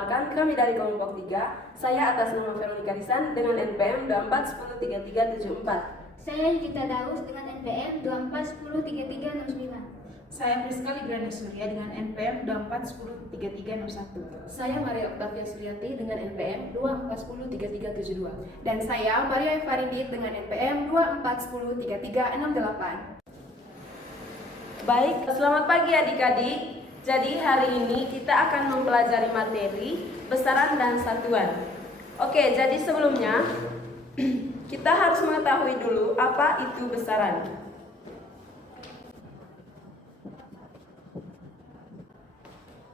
Perkenalkan, kami dari kelompok 3. Saya atas nama Veronica Risan dengan NPM 24103374. Saya Yudita Daus dengan NPM 24103369. Saya Priska Librana Surya dengan NPM 24103361. Saya Maria Octavia Suryati dengan NPM 24103372. Dan saya Maria Evarindit dengan NPM 24103368. Baik, selamat pagi adik-adik. Jadi hari ini kita akan mempelajari materi besaran dan satuan. Oke, jadi sebelumnya kita harus mengetahui dulu apa itu besaran.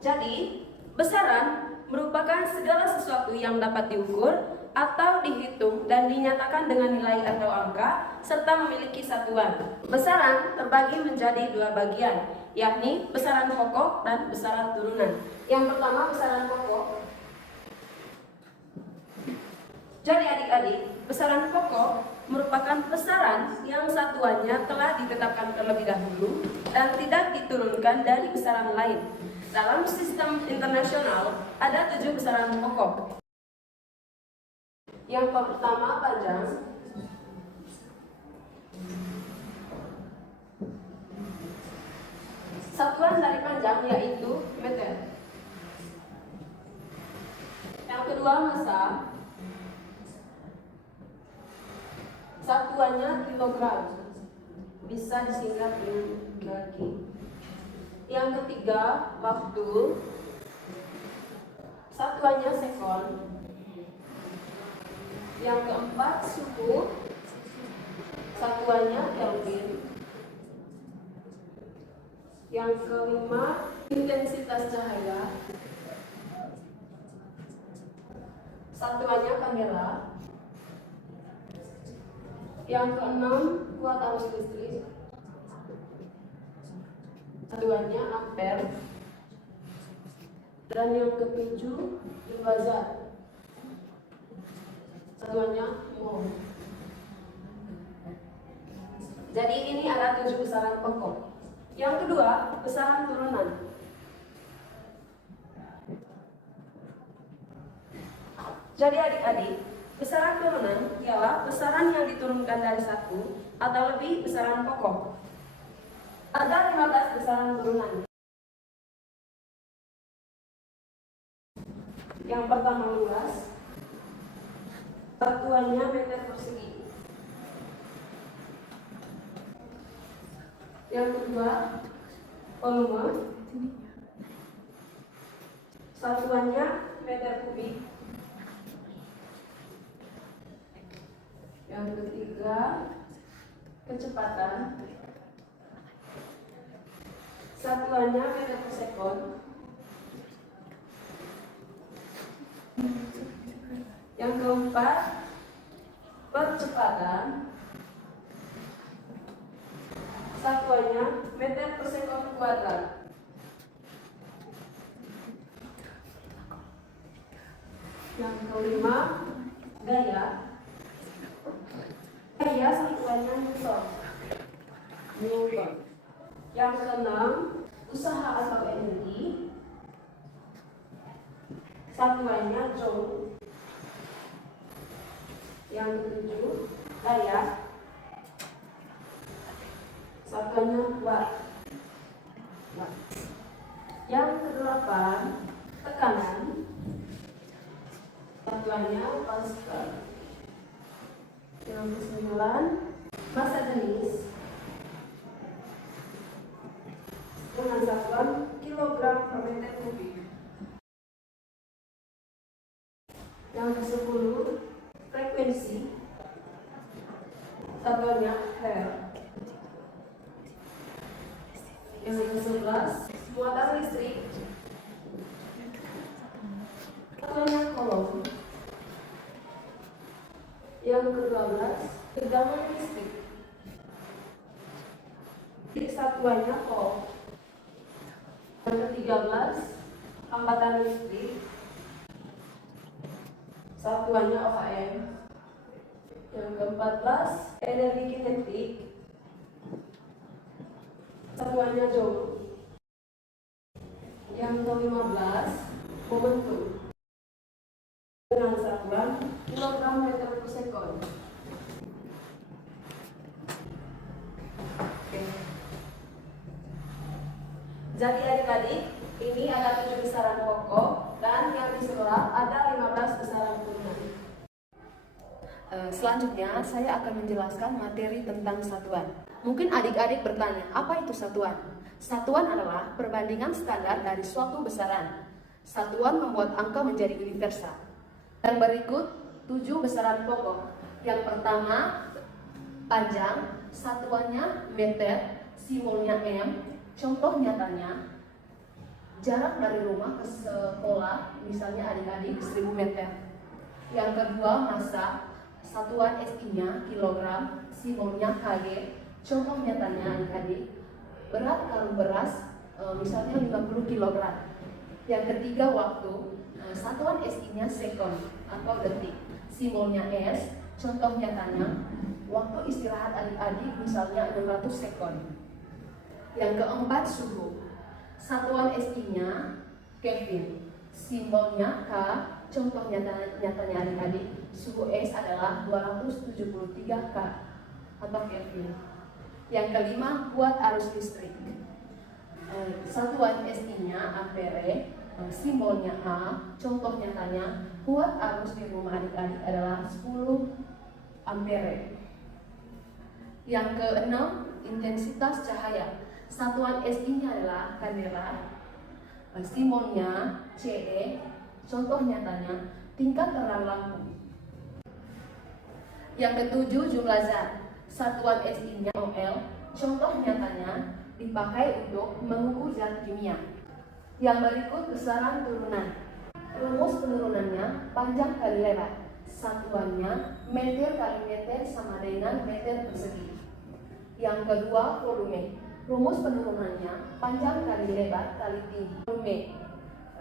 Jadi, besaran merupakan segala sesuatu yang dapat diukur atau dihitung dan dinyatakan dengan nilai atau angka serta memiliki satuan. Besaran terbagi menjadi dua bagian, yakni besaran pokok dan besaran turunan. Yang pertama, besaran pokok. Jadi adik-adik, besaran pokok merupakan besaran yang satuannya telah ditetapkan terlebih dahulu dan tidak diturunkan dari besaran lain. Dalam sistem internasional ada 7 besaran pokok. Yang pertama, panjang. Satuan dari panjang yaitu meter. Yang kedua, massa. Satuannya kilogram. Bisa disingkat dengan kg. Yang ketiga, waktu. Satuannya sekon. Yang keempat, suhu. Satuannya kelvin. Yang kelima, intensitas cahaya. Satuannya kandela. Yang keenam, kuat arus listrik. Satuannya ampere. Dan yang ketujuh, watt. Satuannya mol. Jadi ini ada 7 besaran pokok. Yang kedua, besaran turunan. Jadi adik-adik, besaran turunan ialah besaran yang diturunkan dari satu atau lebih besaran pokok. Ada 15 besaran turunan. Yang pertama, luas. Satuannya meter persegi. Yang kedua, volume. Satuannya meter kubik. Yang ketiga, kecepatan. Satuannya meter per sekon. Yang keempat, percepatan. Satuannya meter per sekon kuadrat. Yang kelima, gaya. Gaya satuannya newton. Yang keenam, usaha atau energi. Satuannya joule. Yang ketujuh, daya. Satuannya watt. Yang kedelapan, tekanan. Satuannya pascal. Yang kesembilan, massa jenis dengan satuan kilogram per meter kubik. Yang ke-10, frekuensi. Satuannya hertz. Yang ke-11, muatan listrik. Satuannya coulomb. Yang ke-12, tegangan listrik. Satuannya volt. Yang ke-13, hambatan listrik. Satuannya ohm. Yang ke-14, energi kinetik. Satuannya joule. Yang ke-15, momentum. dengan satuan kilogram meter per sekon. Oke. Jadi adik-adik, ini ada 7 besaran pokok dan yang di sebelah ada 15 besaran turunan. Selanjutnya, saya akan menjelaskan materi tentang satuan. Mungkin adik-adik bertanya, apa itu satuan? Satuan adalah perbandingan standar dari suatu besaran. Satuan membuat angka menjadi universal. Dan berikut 7 besaran pokok. Yang pertama, panjang, satuannya meter, simbolnya M. Contoh nyatanya, jarak dari rumah ke sekolah, misalnya adik-adik 1000 meter. Yang kedua, massa, satuan SI-nya kilogram, simbolnya kg. Contoh nyatanya adik-adik, berat karung beras misalnya 50 kg. Yang ketiga, waktu, satuan SI-nya sekon atau detik, simbolnya S. Contoh nyatanya, waktu istirahat adik-adik misalnya 600 sekon. Yang keempat, suhu, satuan SI-nya Kelvin, simbolnya K. Contoh nyatanya adik-adik, suhu S adalah 273 K atau Kelvin. Yang kelima, kuat arus listrik, satuan SI-nya ampere, simbolnya A. Contoh nyatanya, kuat arus di rumah adik-adik adalah 10 ampere. Yang keenam, intensitas cahaya, satuan SI-nya adalah kandela, simbolnya CE. Contoh nyatanya, tingkat terang lampu. Yang ketujuh, jumlah zat, satuan SI-nya mol. Contoh nyatanya dipakai untuk mengukur zat kimia. Yang berikut besaran turunan. Rumus penurunannya panjang kali lebar. Satuannya meter kali meter sama dengan meter persegi. Yang kedua, volume. Rumus penurunannya panjang kali lebar kali tinggi. Volume.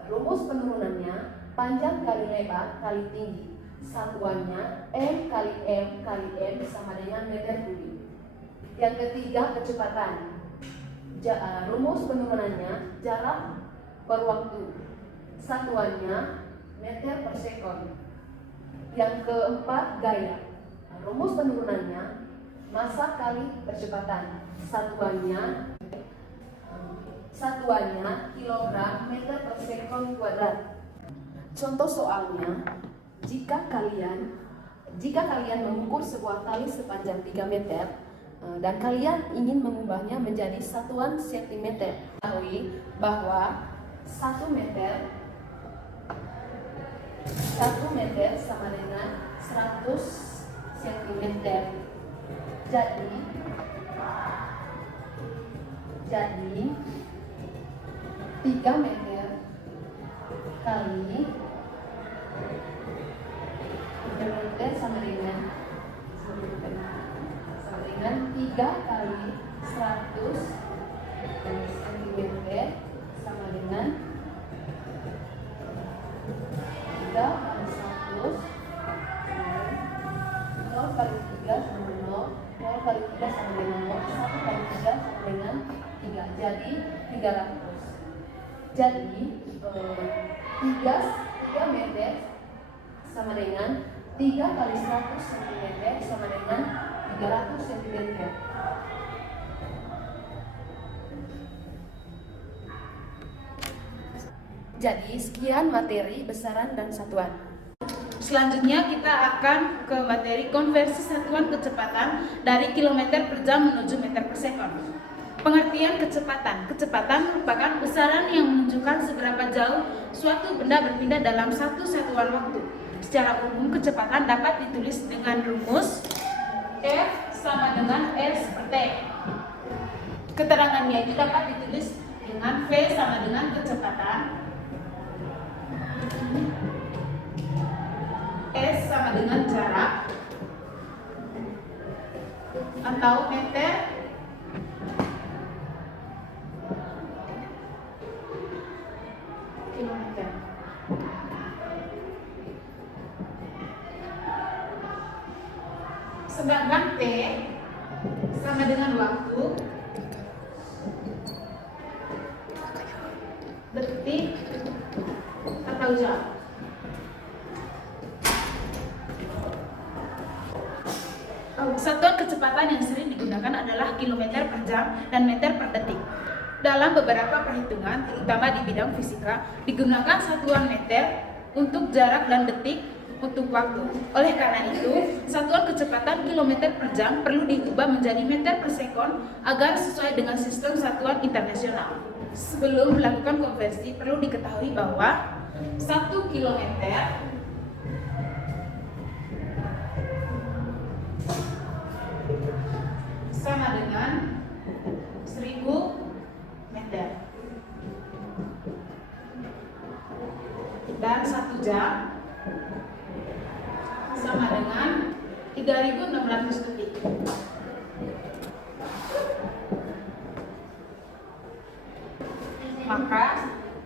Rumus penurunannya panjang kali lebar kali tinggi. Satuannya M kali M kali M sama dengan meter kubik. Yang ketiga, kecepatan. Rumus penurunannya jarak per waktu. Satuannya meter per sekon. Yang keempat, gaya. Rumus penurunannya massa kali percepatan. Satuannya kilogram meter per sekon kuadrat. Contoh soalnya, jika kalian mengukur sebuah tali sepanjang 3 meter dan kalian ingin mengubahnya menjadi satuan sentimeter, ketahui bahwa 1 meter sama dengan 100 cm. Jadi 3 meter kali meter sama dengan 3 kali 100 cm sama dengan 3 kali 100, 0 kali 3 sama dengan 0, 0 kali 3 sama dengan 0, 1 kali 3 sama dengan 3, jadi 300. Jadi 3 meter sama dengan 3 kali 100 cm sama dengan 300 cm. Jadi sekian materi besaran dan satuan. Selanjutnya kita akan ke materi konversi satuan kecepatan dari kilometer per jam menuju meter per sekon. Pengertian kecepatan. Kecepatan merupakan besaran yang menunjukkan seberapa jauh suatu benda berpindah dalam satu satuan waktu. Secara umum, kecepatan dapat ditulis dengan rumus F sama dengan S per T. Keterangannya itu dapat ditulis dengan V sama dengan kecepatan, S sama dengan jarak, atau meter kilometer. Sedangkan T sama dengan waktu, detik atau jam. Satuan kecepatan yang sering digunakan adalah kilometer per jam dan meter per detik. Dalam beberapa perhitungan, terutama di bidang fisika, digunakan satuan meter untuk jarak dan detik untuk waktu. Oleh karena itu, satuan kecepatan kilometer per jam perlu diubah menjadi meter per sekon agar sesuai dengan sistem satuan internasional. Sebelum melakukan konversi, perlu diketahui bahwa 1 kilometer sama dengan 1000 meter dan 1 jam sama dengan 3600 detik. Maka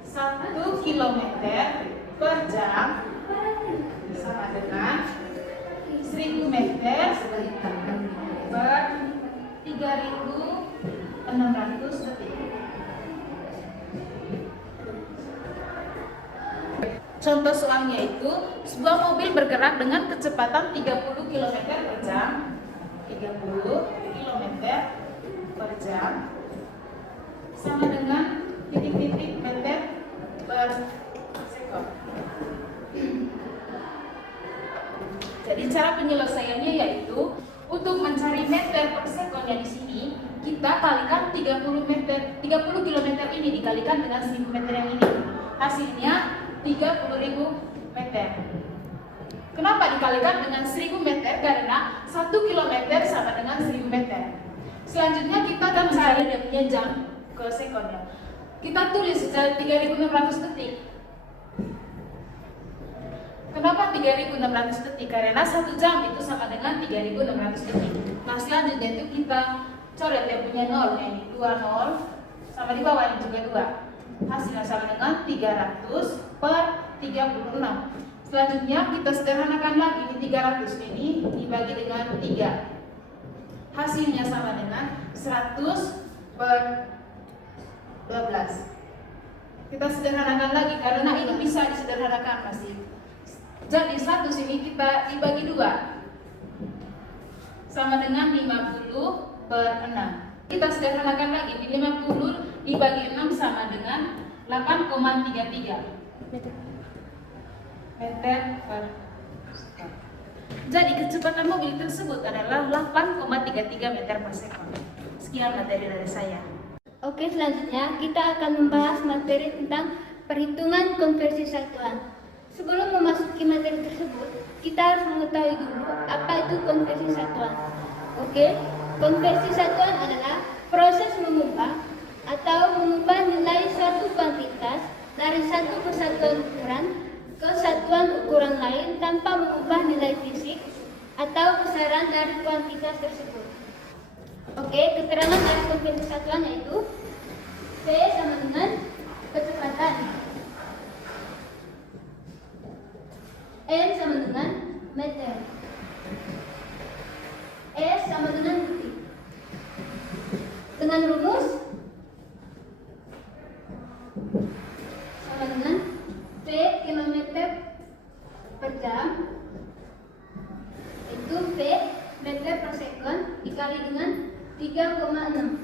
1 kilometer per jam sama dengan 1000 meter per 3600 detik. Contoh soalnya itu, sebuah mobil bergerak dengan kecepatan 30 km per jam, 30 km per jam, sama dengan titik-titik meter per sekon. Jadi cara penyelesaiannya yaitu untuk mencari meter per sekonnya di sini, kita kalikan 30 km ini dikalikan dengan 1000 meter yang ini. Hasilnya 30.000 meter. Kenapa dikalikan dengan 1000 meter? Karena 1 kilometer sama dengan 1000 meter. Selanjutnya kita akan mencari dia punya jam ke sekonnya. Kita tulis secara 3600 detik. Kenapa 3600 detik? Karena 1 jam itu sama dengan 3600 detik. Nah, selanjutnya itu kita coret yang punya 0, ini 20 sama di bawah ini juga 2. Hasilnya sama dengan 300 per 36. Selanjutnya kita sederhanakan lagi, ini 300 ini dibagi dengan 3. Hasilnya sama dengan 100 per 12. Kita sederhanakan lagi karena ini bisa disederhanakan masih. Jadi 1 sini kita dibagi 2 sama dengan 50 per 6. Kita sederhanakan lagi, ini 50 dibagi 6 sama dengan 8,33 meter per sekon. Jadi kecepatan mobil tersebut adalah 8,33 meter per sekon. Sekian materi dari saya. Oke, selanjutnya kita akan membahas materi tentang perhitungan konversi satuan. Sebelum memasuki materi tersebut, kita harus mengetahui dulu apa itu konversi satuan. Oke, konversi satuan adalah proses mengubah atau mengubah nilai suatu kuantitas dari satu kesatuan ukuran ke satuan ukuran lain tanpa mengubah nilai fisik atau besaran dari kuantitas tersebut. Oke, keterangan dari konversi satuan yaitu V sama dengan kecepatan, N sama dengan meter, S sama dengan detik. Dengan rumus sama dengan V kilometer per jam itu V meter per sekon dikali dengan 3,6.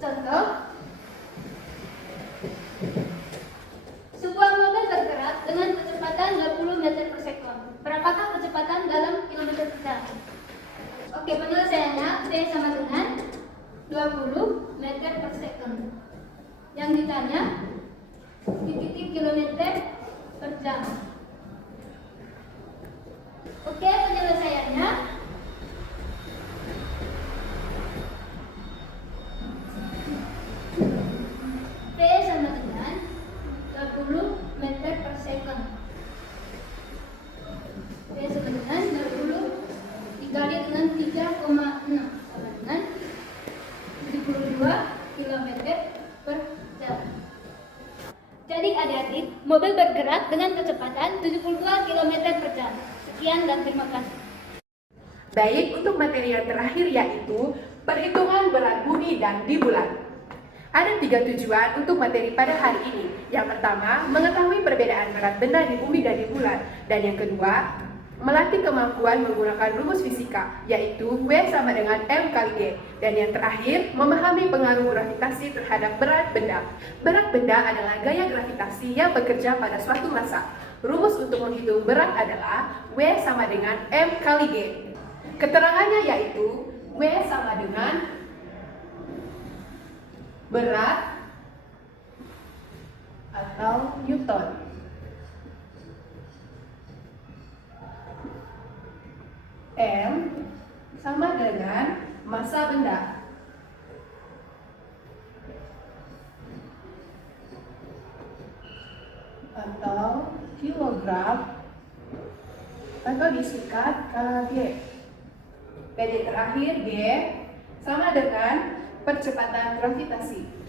Contoh, sebuah mobil bergerak dengan kecepatan 20 meter per sekon. Berapakah kecepatan dalam kilometer per jam? Oke, penyelesaiannya V sama dengan 20 meter per sekon. Yang ditanya titik kilometer per jam. Oke, penyelesaiannya V sama dengan 20 meter per sekon. V sama dengan 20 dikali dengan 3,6 sama dengan 72 km per jam. Jadi adik-adik, mobil bergerak dengan kecepatan 72 km per jam. Sekian dan terima kasih. Baik, untuk materi yang terakhir yaitu perhitungan berat bumi dan di bulan. Ada 3 tujuan untuk materi pada hari ini. Yang pertama, mengetahui perbedaan berat benda di bumi dan di bulan. Dan yang kedua, melatih kemampuan menggunakan rumus fisika, yaitu W sama dengan M kali G. Dan yang terakhir, memahami pengaruh gravitasi terhadap berat benda. Berat benda adalah gaya gravitasi yang bekerja pada suatu massa. Rumus untuk menghitung berat adalah W sama dengan M kali G. Keterangannya yaitu W sama dengan berat atau Newton. M sama dengan massa benda. Atau kilogram atau disingkat kg. Dan yang terakhir G sama dengan percepatan gravitasi.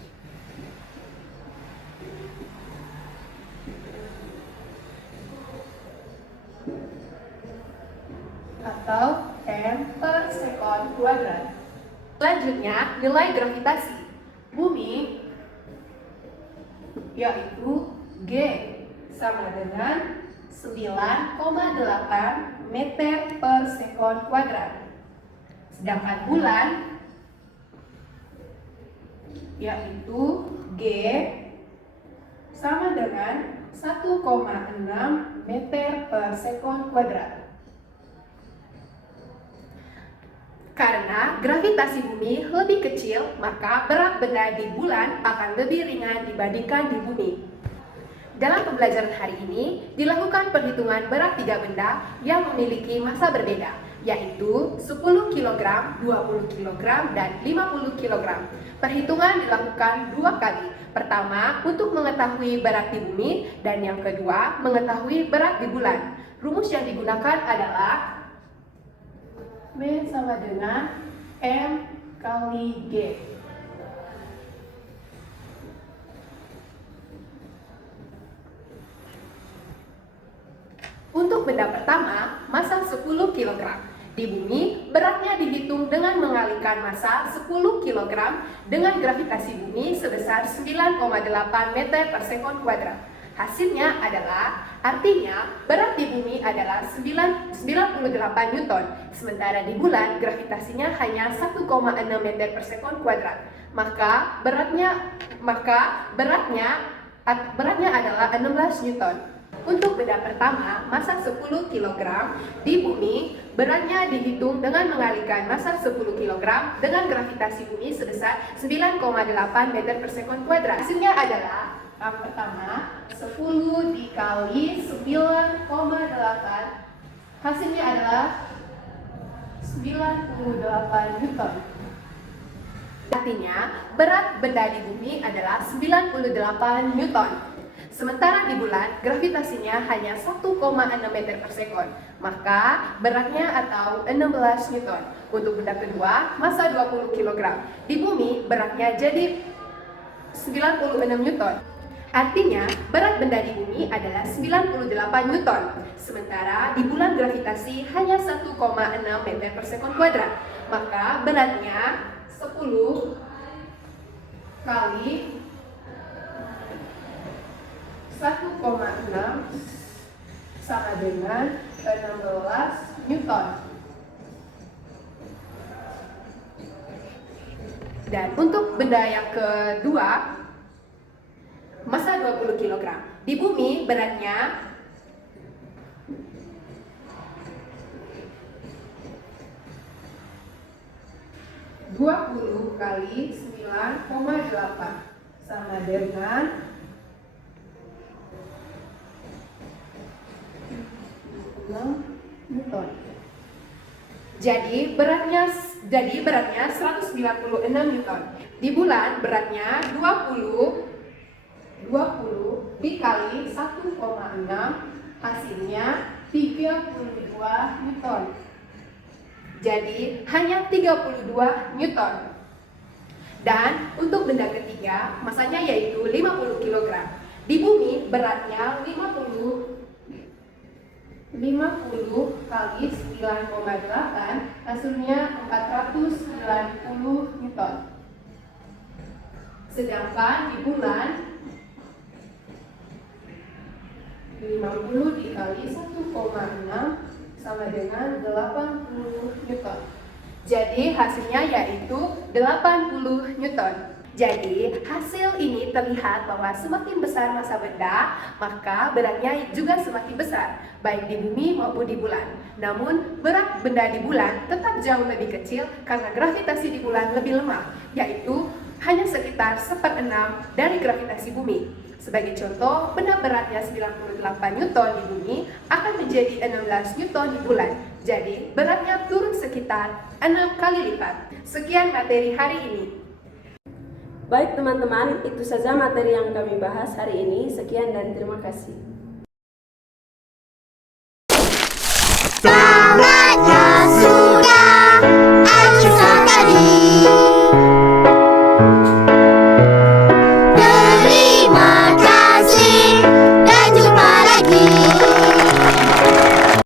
Atau M per sekon kuadrat. Selanjutnya, nilai gravitasi bumi yaitu G sama dengan 9,8 meter per sekon kuadrat. Sedangkan bulan yaitu G sama dengan 1,6 meter per sekon kuadrat. Karena gravitasi bumi lebih kecil, maka berat benda di bulan akan lebih ringan dibandingkan di bumi. Dalam pembelajaran hari ini, dilakukan perhitungan berat 3 benda yang memiliki massa berbeda, yaitu 10 kg, 20 kg, dan 50 kg. Perhitungan dilakukan 2 kali. Pertama, untuk mengetahui berat di bumi, dan yang kedua, mengetahui berat di bulan. Rumus yang digunakan adalah W sama dengan M kali G. Untuk benda pertama, massa 10 kg. Di bumi, beratnya dihitung dengan mengalihkan massa 10 kg dengan gravitasi bumi sebesar 9,8 meter per sekon kuadrat. Hasilnya adalah, artinya berat di bumi adalah 98 Newton, sementara di bulan gravitasinya hanya 1,6 meter per sekon kuadrat. Maka beratnya adalah 16 Newton. Untuk benda pertama, massa 10 kg, di bumi, beratnya dihitung dengan mengalihkan massa 10 kg dengan gravitasi bumi sebesar 9,8 meter per sekon kuadrat. Hasilnya adalah, yang pertama, 10 dikali 9,8, hasilnya adalah 98 Newton. Artinya, berat benda di bumi adalah 98 Newton. Sementara di bulan, gravitasinya hanya 1,6 meter per sekon. Maka, beratnya atau 16 Newton. Untuk benda kedua, massa 20 kg. Di bumi, beratnya jadi 96 Newton. Artinya, berat benda di bumi adalah 98 Newton. Sementara di bulan gravitasi hanya 1,6 meter per sekon kuadrat. Maka beratnya 10 kali 1,6 sama dengan 16 Newton. Dan untuk benda yang kedua, massa 20 kg. Di bumi beratnya 20 kali 9,8 sama dengan 6 Newton. Jadi beratnya 196 Newton. Di bulan beratnya 20 dikali 1,6, hasilnya 32 Newton. Jadi hanya 32 Newton. Dan untuk benda ketiga, massanya yaitu 50 kg. Di bumi beratnya 50 kali 9,8, hasilnya 490 Newton. Sedangkan di bulan 50 dikali 1,6 sama dengan 80 Newton. Jadi hasilnya yaitu 80 Newton. Jadi hasil ini terlihat bahwa semakin besar massa benda, maka beratnya juga semakin besar, baik di bumi maupun di bulan. Namun berat benda di bulan tetap jauh lebih kecil karena gravitasi di bulan lebih lemah, yaitu hanya sekitar 1/6 dari gravitasi bumi. Sebagai contoh, benda beratnya 98 Newton di bumi akan menjadi 16 Newton di bulan. Jadi beratnya turun sekitar 6 kali lipat. Sekian materi hari ini. Baik teman-teman, itu saja materi yang kami bahas hari ini. Sekian dan terima kasih.